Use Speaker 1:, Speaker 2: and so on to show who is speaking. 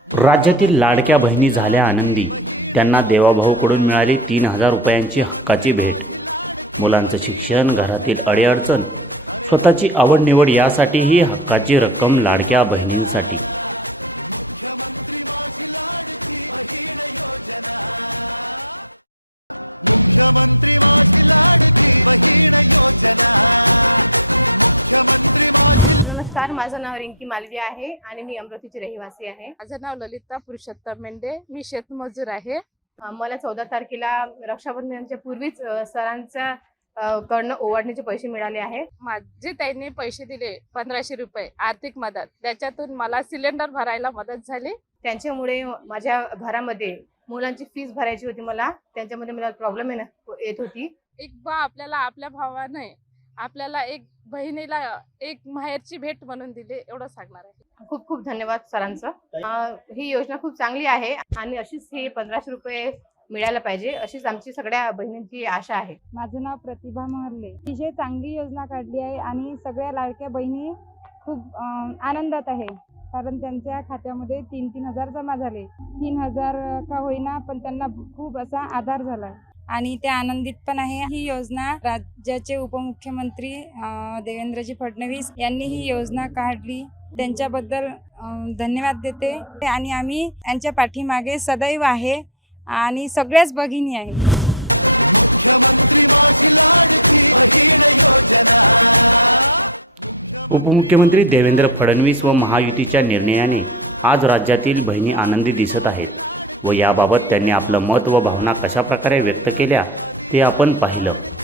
Speaker 1: राज्यातील लाडक्या बहिणी झाल्या आनंदी. त्यांना देवाभाऊकडून मिळाली 3,000 रुपयांची हक्काची भेट. मुलांचं शिक्षण, घरातील अडीअडचण, स्वतःची आवड निवड यासाठी ही हक्काची रक्कम लाडक्या बहिणींसाठी.
Speaker 2: नमस्कार, माझं नाव रिंकी मालवी आहे आणि मी अमरावतीची रहिवासी आहे.
Speaker 3: माझं नाव ललिता पुरुषोत्तम मेंढे, मी शेतमजूर आहे.
Speaker 2: मला 14 तारखेला रक्षाबंधनाच्या पूर्वीच सरांच्या कडनं ओवाळणीचे पैसे मिळाले आहेत.
Speaker 3: माझे त्यांनी पैसे दिले 1500 रुपये आर्थिक मदत, त्याच्यातून मला सिलेंडर भरायला मदत झाली.
Speaker 2: त्यांच्यामुळे माझ्या घरामध्ये मुलांची फीस भरायची होती. त्यांच्यामध्ये मला प्रॉब्लेम येत होती.
Speaker 3: एक बा आपल्याला आपल्या भावाने आपल्याला एक बहिणीला एक माहेरची भेट म्हणून दिली, एवढं सांगणार आहे.
Speaker 2: खूप खूप धन्यवाद सरांचं. ही योजना खूप चांगली आहे आणि अशीच ही 1500 रुपये मिळायला पाहिजे, अशीच आमची सगळ्या बहिणींची आशा आहे.
Speaker 4: माझं नाव प्रतिभा महर्ले. अतिशय चांगली योजना काढली आहे आणि सगळ्या लाडक्या बहिणी खूप आनंदात आहे, कारण त्यांच्या खात्यामध्ये 3-3 हजार जमा झाले. 3,000 का होईना, पण त्यांना खूप असा आधार झाला आणि त्या आनंदित पण आहे. ही योजना राज्याचे उपमुख्यमंत्री देवेंद्रजी फडणवीस यांनी ही योजना काढली, त्यांच्याबद्दल धन्यवाद देते आणि आम्ही यांच्या पाठीमागे सदैव आहे आणि सगळ्याच भगिनी आहे.
Speaker 1: उपमुख्यमंत्री देवेंद्र फडणवीस व महायुतीच्या निर्णयाने आज राज्यातील बहिणी आनंदी दिसत आहेत व याबाबत त्यांनी आपलं मत व भावना कशा प्रकारे व्यक्त केल्या ते आपण पाहिलं.